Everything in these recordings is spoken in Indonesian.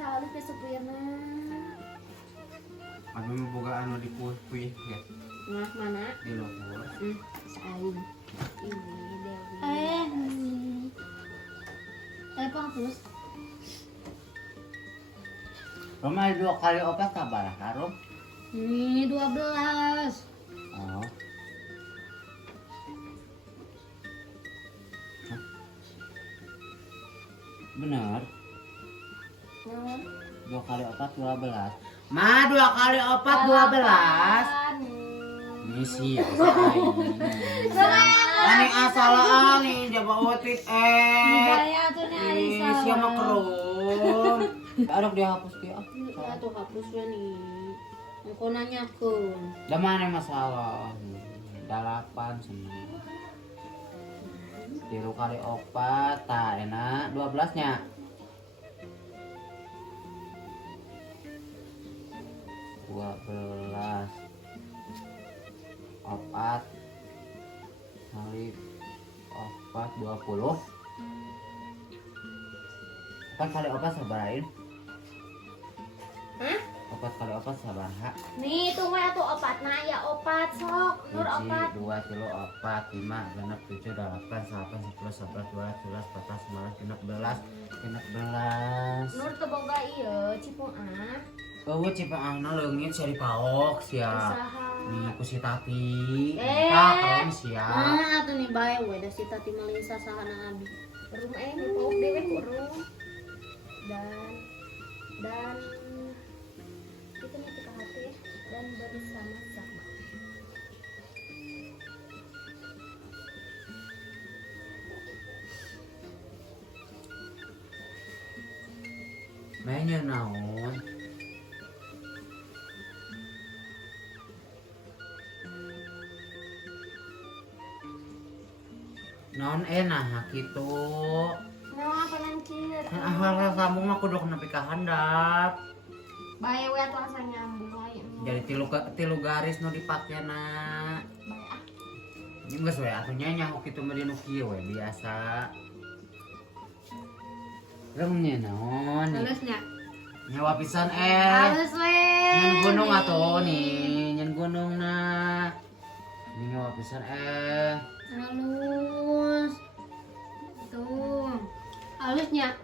Tahu ke supirna. Anu boga anu dikuih ya. Nah, mana? Di luhur. Sain. Ini Dewi. Terus. Roma 2 kali opat sabar harum. Ini 12. Oh. Benar. 2 kali opat 12. Ma 2 kali opat 12. Misi ya. Ani asal ani jaba otit Saya tuh nih Aisyah. Siapa kerum. Adok dihapus dia. Ya tuh hapus ya nih. Aku nanyakeun. Da mana masalah? 8 senang. 3 kali opat, tak enak 12 nya. 12 opat kali opat 20. Opat kali opat sabarain? Hah? Opat kali opat sabaraha? Nih tuh mah tuh opat nah ya opat sok Nur opat. 2 kilo opat 5 genep 7 8 9 10 11 12 13 14 15 16 Nur teu boga ieu cipoah. eueuh cipaangna leungit seri paok sia. Usaha. Nih ku si Tati. Tah kaum sia. Nah atuh nih bae we da si Tati Malisa sahana abi. Rumah di paok dewe kurung. Dan itu nih kita hati dan bersama-sama. Mainnya naon? Naon enak gitu. Nah, panancir. Hal-hal sambung mah kudu nepi ka handap. Bae we atuh asa nyambung wae. Jadi tilu garis nu dipakena. Bae ah. Ini geus we atuh nya nyaho kitu mah dinu kieu we biasa. Remnya naon? Halusnya. Nyawa pisan Halus we. Nyen gunung atuh nih, nyen gunungna. Ini nyawa pisan Halus. Tuh. Halusnya.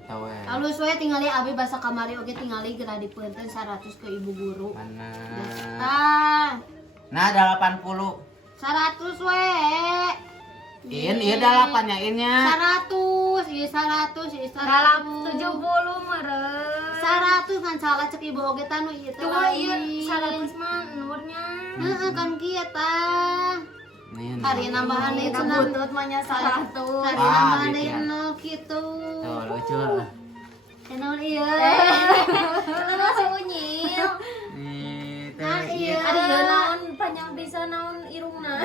Eta we. Halus we tingali abi basa kamari oge tingali geura dipeunteun 100 ke ibu guru. Mana? Tah. Nah, ada 80. 100 we. Iya 8 nya innya. 100, iya 100, iya 100. Dalam 70 meren. 100 kan salah cek ibu oge tanu ieu teh. Cuma iya 100 mah nurnya. Heeh kan kieu tah. Nih. Hari nambahan deui Kita cenah. butut mah nya 100. Hari Ah, nambahan gitu deui ya. 0 kitu. Tuh lucu. Kenal ieu. Lu masih unyil. Nih, Nah, teh iya. Ada ieu naon panjang pisan naon irungna.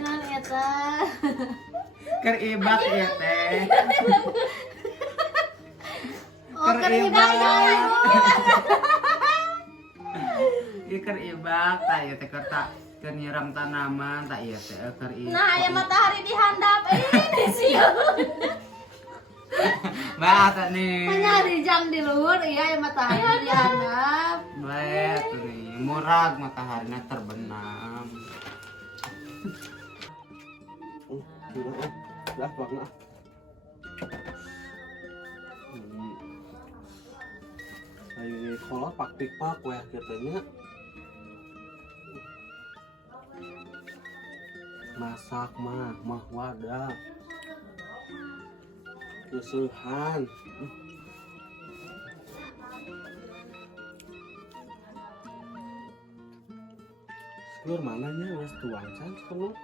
Nan eta. Keur ibak ya teh. Oh, keribak ya. Ieu keur ibak tah ieu teh keur nyiram tanaman tah ieu teh keur ibak. Nah, aya matahari di handap ini sieun. Bae teh nih. Nyari jam di luhur iya matahari di handap. Bae tuh nih, murag mataharinya terbenam. Dah bakna. Ayo ini kolot pak pipak weh katanya. Masak mah wadah. Kesuhan. Sekelur mananya wes tuang can sekelur.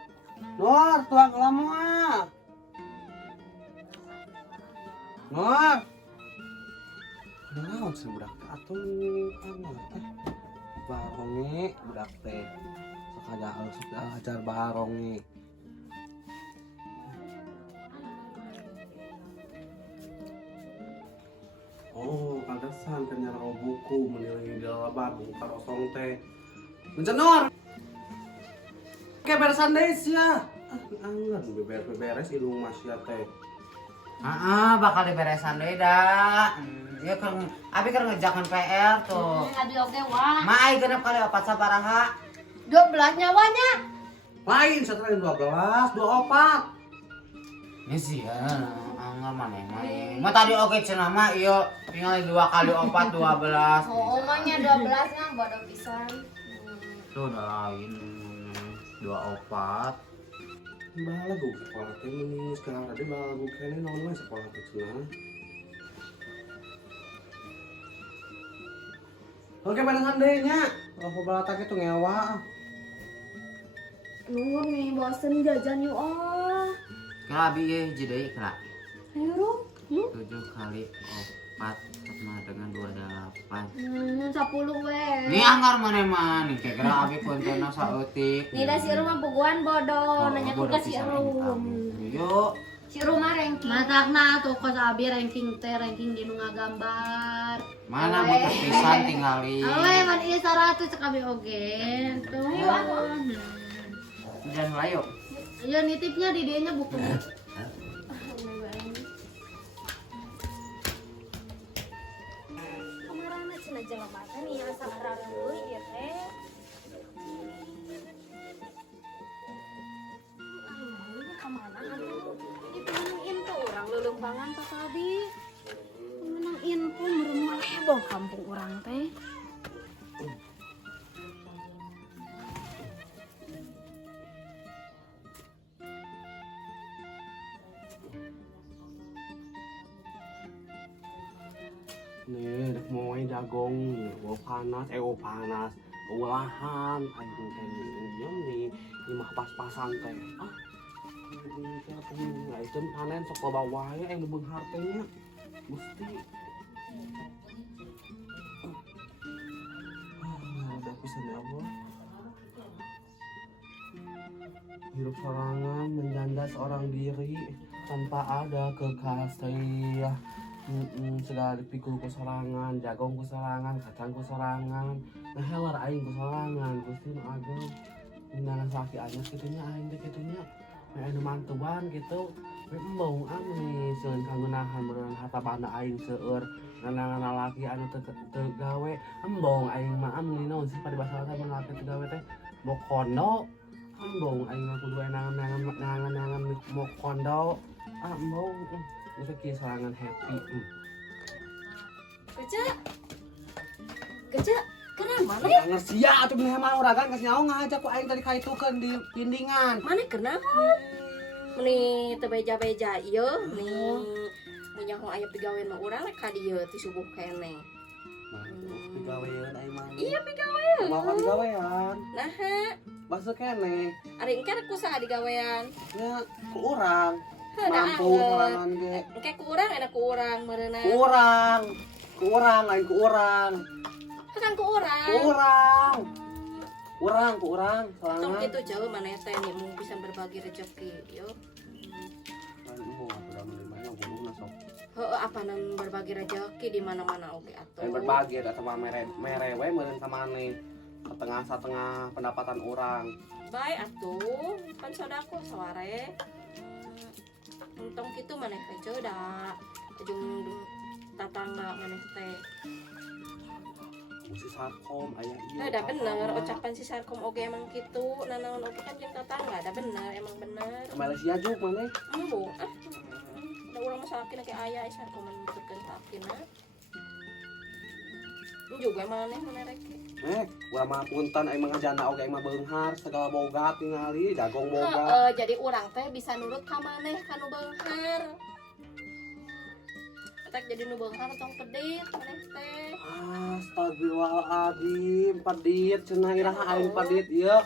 Nur, tuang kelamu ah. Nur. Naon sih budak teh atuh kana teh. Baronge budak teh. Sok ajar baronge. Oh, pantesan kan nyarang buku menilai di lebar buku karosong teh. Mencenor. Kayak beresan deh ya. Angan beberes hidung masya teh. Bakal diberesan deui da. Ya kan abi kan ngerjakan PR tuh. Abi oge wah. Mai genep kali 4 sabaraha. 12 nyawanya. Lain setelah 12, 24. Ini sih ya, anggar maneh mah tadi oke cenah mah ieu tinggal 2 kali 4 12. Oh, omanya 12 mah bodoh pisan. Tuh udah lain 24. Balagu sekolah teh ini sekarang tadi balagu kene naon mah sekolah teh cenah. Oke pada ngandenya. Kalau balata kitu ngewa. Nunggu nih bosen jajan yuk Kira abi ye hiji deui kira. Ayo Rum. 7 kali 4 sama dengan 28. 10 weh. Nih anggar maneh mah nih kira abi kontena saeutik. Nih da si Rum mah puguan bodoh, nanya ke si Rum. Yuk. Si Rum mah ranking. Matakna tuh kos abi ranking teh ranking di nu ngagambar. Mana mau pisan tinggali. Awe man ieu 100 cek abi oge. Tuh. Jangan layo. Ya nitipnya di dianya bukunya. Kamarana cenah jelema teh nih asa arareuy ieu teh. Kemana atuh? Ini pengen info orang lelumbangan Pak Abi. Menang info meremah heboh kampung orang teh. Nih, dek moe jagong, panas, panas, ulahan, ayo diam nih, ini mah pas-pasan teh. Ini kayak pengen itu panen sok loba wae yang beunghar teh nya. Gusti. Ada pisan ya Allah. Hidup sorangan menjanda seorang diri tanpa ada kekasih. Segala dipikul ku sorangan, jagong ku sorangan, kacang ku sorangan, nah helar aing ku sorangan, Gusti nu ageng. Nindana saki anyar kitu nya aing teh kitu nya. Meh anu mantuan kitu, meh embong nih sieun kangeunahan beneran harta banda aing seueur. Nganangan lalaki anu teu gawe, embong aing mah amli naon sih pada basa teh mun lalaki teu gawe teh mokondo. Embong aing mah kudu nangan mokondo. Embong itu kia serangan happy. Gece, kenapa? Ngerti ya atuh bener mah uragan geus nyaho ngajak ku aing tadi kaitukeun di pindingan. Mana kenapa? Nih tebeja-beja ieu nih munyaho aya pigawean mah urang rek ka dieu ti subuh keneh. Pigawean aing mah. Iya pigawean. Mau ka pigawean. Naha? Masuk keneh. Ari engke rek kusaha digawean? Ya ku urang. Heudah Mampu sorangan ge. engke ku urang enak ku urang meureuna. Ku urang lain ku urang. Kan ku urang. Ku urang Tong sorangan. kitu jauh maneh teh nih mau bisa berbagi rezeki yo. Kan mau udah menerima guluna sok. Heueuh apanan berbagi rezeki di mana-mana oge atuh. Lain berbagi da sama mere we meureun ka maneh. Setengah pendapatan orang. Baik atuh, kan sodako saware. Untung kitu maneh teh da ujung tatangga maneh teh. Si Sarkom aya ieu. Ada bener ucapan si Sarkom oge emang kitu, nanaon oge kan jeung tatangga, ada bener emang bener. Malaysia juk maneh. Embo, da urang mah sakina ke aya Sarkom menutkeun sakina. Juga maneh rek. Urang mah punten aing mah ngajana oge aing mah beunghar segala boga tingali jagong boga. Heeh, jadi urang teh bisa nurut ka maneh kanu beunghar. Atak jadi nu beunghar tong pedit maneh teh. Astagfirullahaladzim, pedit cenah iraha aing pedit ieu.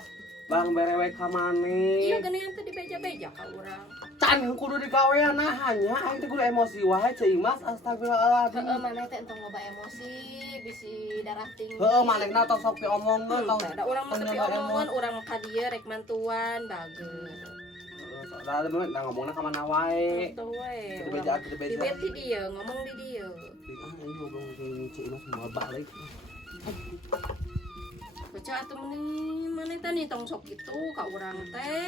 Bang berewe ka maneh. Iya geuningan teh dibeja-beja ka urang. Can kudu digawean hanya aing teh kudu emosi wae ceuing Mas. Astagfirullahaladzim. Heeh, maneh teh entong loba emosi, bisi darah tinggi. Heeh, manehna tos sok diomongkeun tong. Da urang mah teu omongan, urang ka dieu rek mantuan bageus. Da ngomongna ka mana wae. Tuh we. Dibeja. Di beti dieu, ngomong di dieu. Aing ngomong ceuing Mas mau balik. Baca atuh meni maneh teh nih tong sok kitu ka urang teh.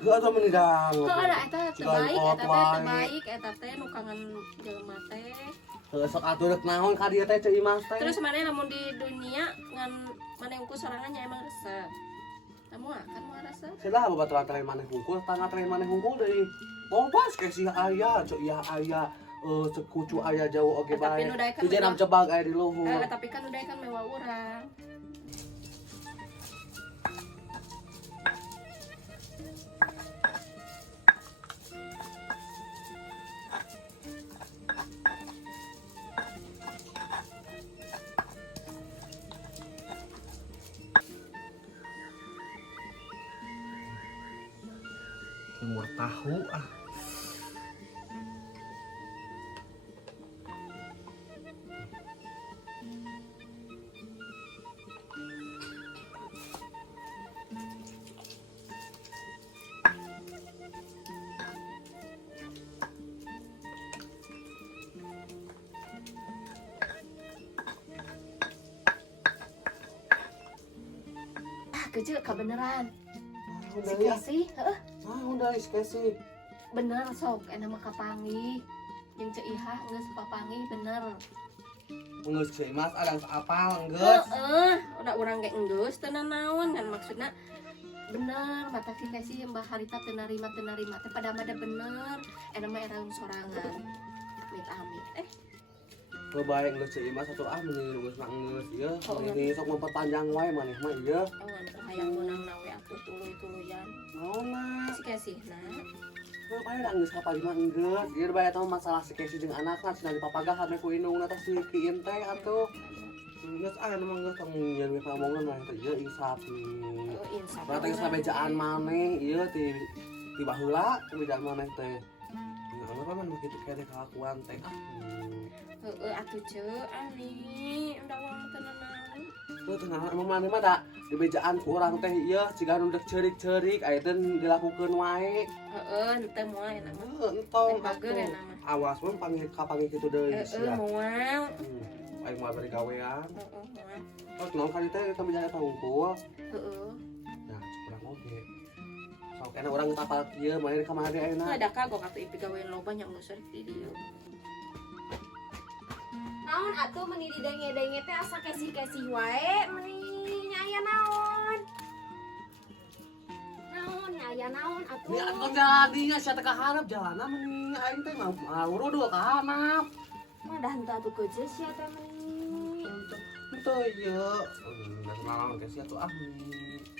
Gak ada menidang. Heeh da eta teu Cigan baik, pot eta teh wae. teu baik, eta teh nu kangen jelema teh. Sok atuh rek naon ka dieu teh Ceu Imas teh. Terus mana lamun di dunia ngan mana yang sorangannya emang resep. Kamu akan mau resep? Selah babaturan teh maneh hungkul, tangga teh maneh hungkul deui. Bobas ke sia aya, ceu ieu aya. Cek kucu aya jauh oge Tapi bae. nu daek kan Di jenam cebag aya di luhur. tapi kan udah kan mewah urang. Timur tahu ah. Kecil kebeneran. Udah Si ya. Casey, heeh, Udah iskesi. bener sok enak mah kapangi. Jeung Ceu Iha geus papangi bener. Geus Ceu Imas ada apal geus. Heeh, udah urang ge enggeus teu naon kan maksudna bener mata si Casey mbah harita teu narima teh pada mah da bener. Enak mah erang sorangan. Amit-amit. Kebaik geus Ceu Imas atuh meni geus mah geus ieu. Oh, Ini sok memperpanjang wae maneh mah ieu. Awan hayang menang nawe aku tuluy-tuluyan. Naonna? Si Casey nah. Bae da geus ka mah geus. Ieu bae eta masalah si Casey jeung anakna cenah dipapagahan we ku indungna teh si Kiin teh atuh. Geus emang geus tong nyeun we pamongan mah teh ieu insaf. Oh, insaf. Berarti geus bejaan maneh ieu ti baheula bejaan maneh teh. Nah, apa man begitu kaya kelakuan teh. Heeh atuh Ceu ani udah wang teu naon. Tuh tenang emang maneh mah da di bejaan ku urang teh ieu ciga nu dek ceurik-ceurik aya teh dilakukeun wae. Heeh henteu moal enak mah. Entong Bager atuh. enak mah. Awas mah panggil kapanggil kitu deui Heeh sia. moal. Aing mah bari gawean. Heeh moal. Terus naon kali teh ka bejaan eta hungkul. Heeh. Nah, kurang oge. Sok kana urang tapal kieu main ka mari ayeuna. Ada kagok atuh ipi gawean loba nya geus di dieu. Naon atuh meni didenge-denge teh asa kesih-kesih wae meni aya naon. Naon aya naon atuh. Ni aku jadinya sia teh ka hareup jalanna meni aing teh mah urut ka hanap. Mah dah henteu atuh kejeus sia teh meni. Henteu ieu. Da naon teh sia tuh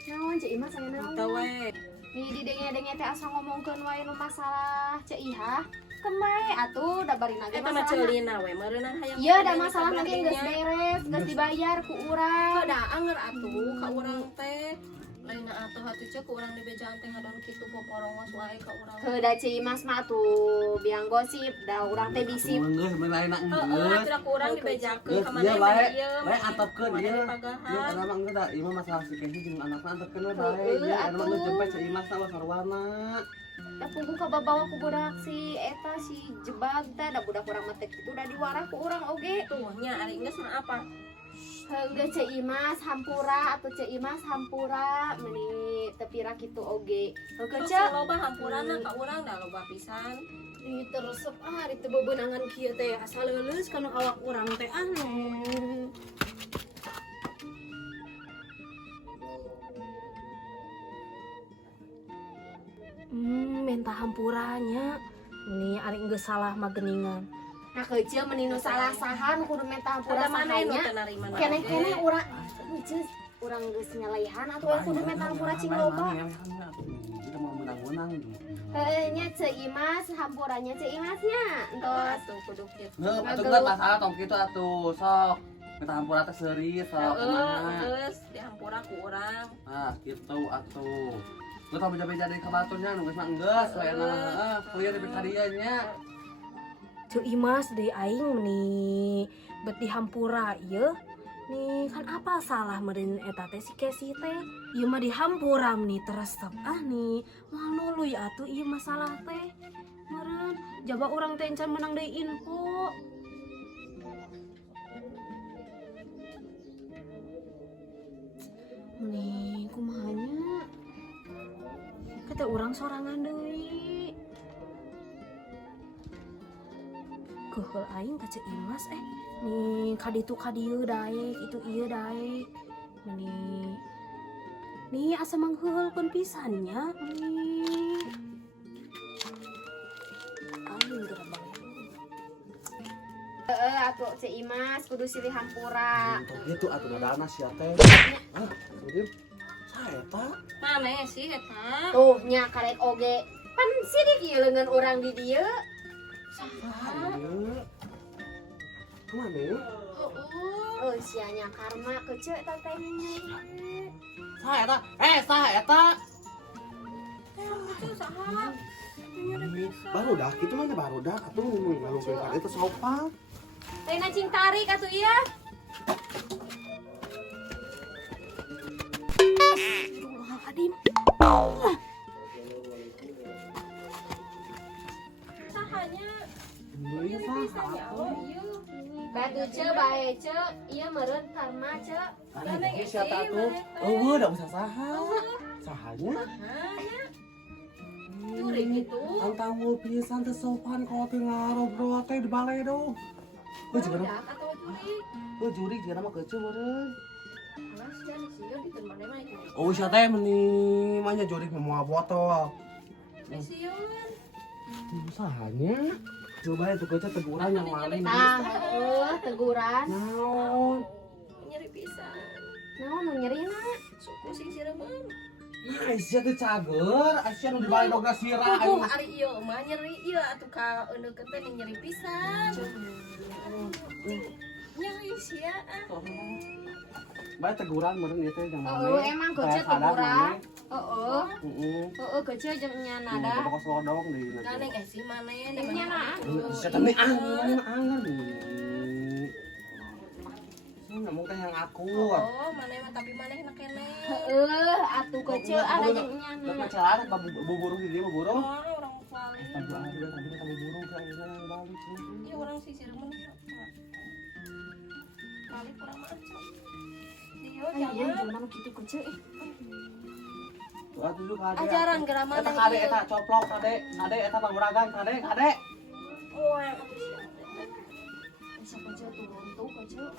Naon Ceu Imas aya naon. Teu we. Ni didenge-denge teh asa ngomongkeun wae nu masalah Ceu Iha. Kembae atuh da bari nage Eta mah masalah. ceulina we meureunna hayang. Iya da masalah nage geus beres, geus dibayar ku urang. Da anger atuh ka urang teh. Lainna atuh atuh Ceu ku urang di bejaan teh ngadon kitu poporongos wae ka urang. Heuh da Ceu Imas mah tuh biang gosip da urang teh bisi. Geus mun lain Heeh atuh ku urang dibejakeun ka Iya maneh bae. ieu. Bae antepkeun ieu. Ieu Pagahan. kana mah enggeus da ieu mah masalah si Casey jeung anakna antepkeun we bae. Heueuh, Ieu kana mah atuh. geus jempet Ceu Imas na sarwana. Da puguh ka babawa ku budak si eta si jebag teh da budak urang mah teh kitu da diwarah ku urang oge. Tuh nya ari geus mah apa? Heuh Ceu Imas hampura atuh Ceu Imas hampura meuni teu pira kitu oge. Heuh Terus Ceu. loba hampurana ka urang da loba pisan. Ih teresep ari teu bebeunangan kieu teh asal leuleus kana awak urang teh Minta hampuranya ini ari geus salah mah geuningan. Nah kecil meninu salah sahan kudu minta hampura Ada mana nu sahanya. teu narima na Keneh-keneh oge. urang kecil urang geus nyalehan atuh kudu minta hampura cing loba. Kita mau menang-menang. Heuh nya Ceu Imas hampuranya Ceu Imasnya entos. Atuh kudu kitu. Heuh, atuh geus masalah tong kitu atuh sok. Minta hampura teh seuri sok Heeh, kumaha. geus dihampura ku urang. Nah, kitu atuh. Lu tau beja-beja dari kabaturnya nu geus mah enggeus we na. Heeh, kuliah di kadieu nya. Ceu Imas deui aing meni bet dihampura ieu. Nih kan apa salah meureun eta teh si Casey teh. Ieu mah dihampura nih teresep nih. Moal nuluy atuh ieu masalah teh. Meureun jaba urang teh encan menang deui info. Nih kumahanya teh urang sorangan deui. Keheul aing ka Ceu Imas nih kaditu kadieu daek itu ieu daek. Nih asa mangheulkeun pisannya nih. Aing geura balik. Atuh Ceu Imas kudu silih hampura. Gitu atuh ngadana sia teh. Ah, kemudian saeta. Mana sih eta? Tuh nya karek oge. Pan sidik ieu leungeun urang di dieu. Kemana? Oh sianya karma ke Ceu eta teh. Saeta. Saeta. Barudak itu mana barudak atuh ngalungkeun ka itu sopan. Teh cing tarik atuh ieu. Adim. Sahanya Iya saha. Batu Ceu bae Ceu, ieu meureun karma Ceu. Ada ge sia tuh. Eueuh da usah saha. Sahanya? curi gitu. Antangul pisan teu sopan kalau teu ngarobrol teh di balai do. Jeung Udah atau curi. juri jeung mah keuceul meureun. Alas jangan sih di tempat mana itu. Oh sia teh meuni mah nya juri moal botol. Misiun. Usahanya. Coba itu keuceul teguran yang maling. Teguran. Naon? Nyeri pisan. Naon nu nyerina? Suku sing sireun. Nah, sia teh cager, sia nu di balai doga sira Kukuh ari ieu mah nyeri ieu atuh ka euneukeun teh nyeri pisan. Nyeri sia. Bae teguran meureun ieu teh jeung mana? Oh, emang keuceul teguran. Heeh. Heeh. Heeh keuceul jeung nya nada. Pokok selodong di. Kaneng sih mana ya Nya nah. Sia teh mah angin. Ngomong teh yang aku. Oh, mana mah tapi mana enak kene. Heeh, atuh keuceul ada jeung nya Nek nah. pacaran buburu di dia buburu. Orang paling. Tadi ada tadi buburu ka yang balik. Iya orang sih sireun. Balik kurang macam. Dia Iya, jangan. jeung mana kitu keuceul. Tuh atuh juga ada. Ajaran gerama Eta kade eta coplok kade eta panguragan kade. Wah, Bisa keuceul turun tuh keuceul.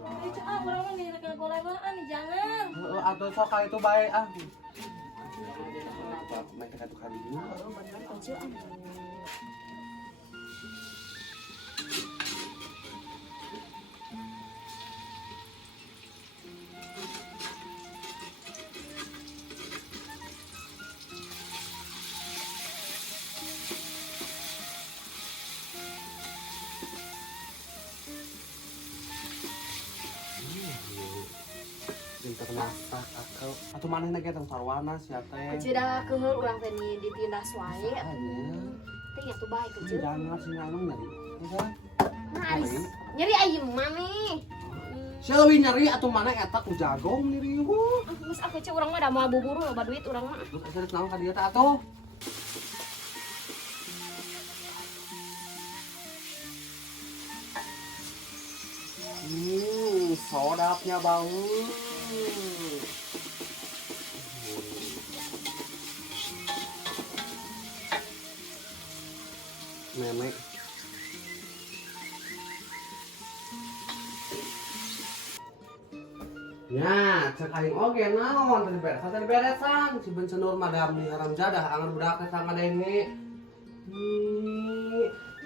itu orang mah ngira kena golemaan jangan. Heeh atuh sok ka itu bae ah. Main ka tuh kali ini. Bener keuceul. Masak atau mana lagi tentang sarwana sia teh. Keuceul da keheul urang teh ditindas wae. Hanya Teh atuh bae keuceul. jangan sih anu nyari. Udah. Nah, aris. Nyeri ayeum mah nih. Sia leuwih nyari atuh mana eta ku jagong nih ribu. Geus keuceul urang mah da moal buburu loba duit urang mah. Lu kasih naon ka dieu teh atuh. Sodapnya bau. Nenek. Ya, cek aing oge naon tadi beresan si bencenur madam di haram jadah angan budak teh sama denge.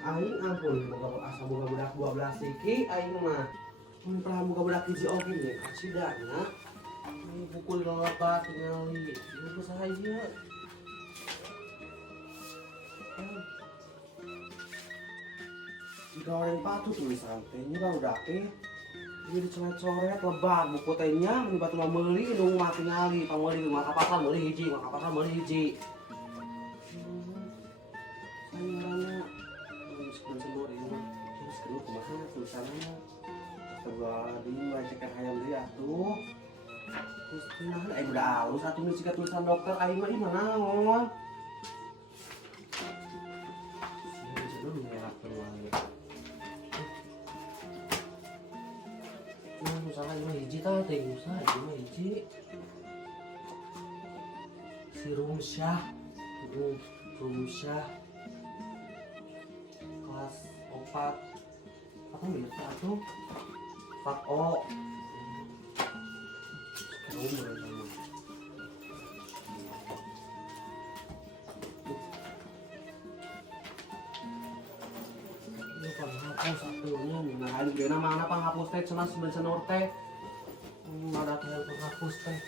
Aing ampun boga asa boga budak 12 siki aing mah. Mun pernah boga budak hiji oge nya kasidana. Pukul lolopat nyali. Ieu saha ieu? Jika orang patu tulisan tehnya baru dake. Dia dicoret-coret lebar buku tehnya meni batu mah meuli indung mati nyali pameuli maka pasar meuli hiji maka pasar meuli hiji. Sayangna sebenarnya sendiri ieu mah terus kedua kumaha tulisanna. Coba di bacakan hayam deui atuh. Terus nah aing udah alus atuh nu siga tulisan dokter aing mah ieu naon. Misalnya cuma hiji tah teh usaha cuma hiji si Rumsyah. Rumsyah kelas 4 apa ya tuh 4O. Umur sama. Ini penghapus satunya nih. Nah, ini mana penghapus teh cenah sebenarnya teh. Ada teh penghapus teh.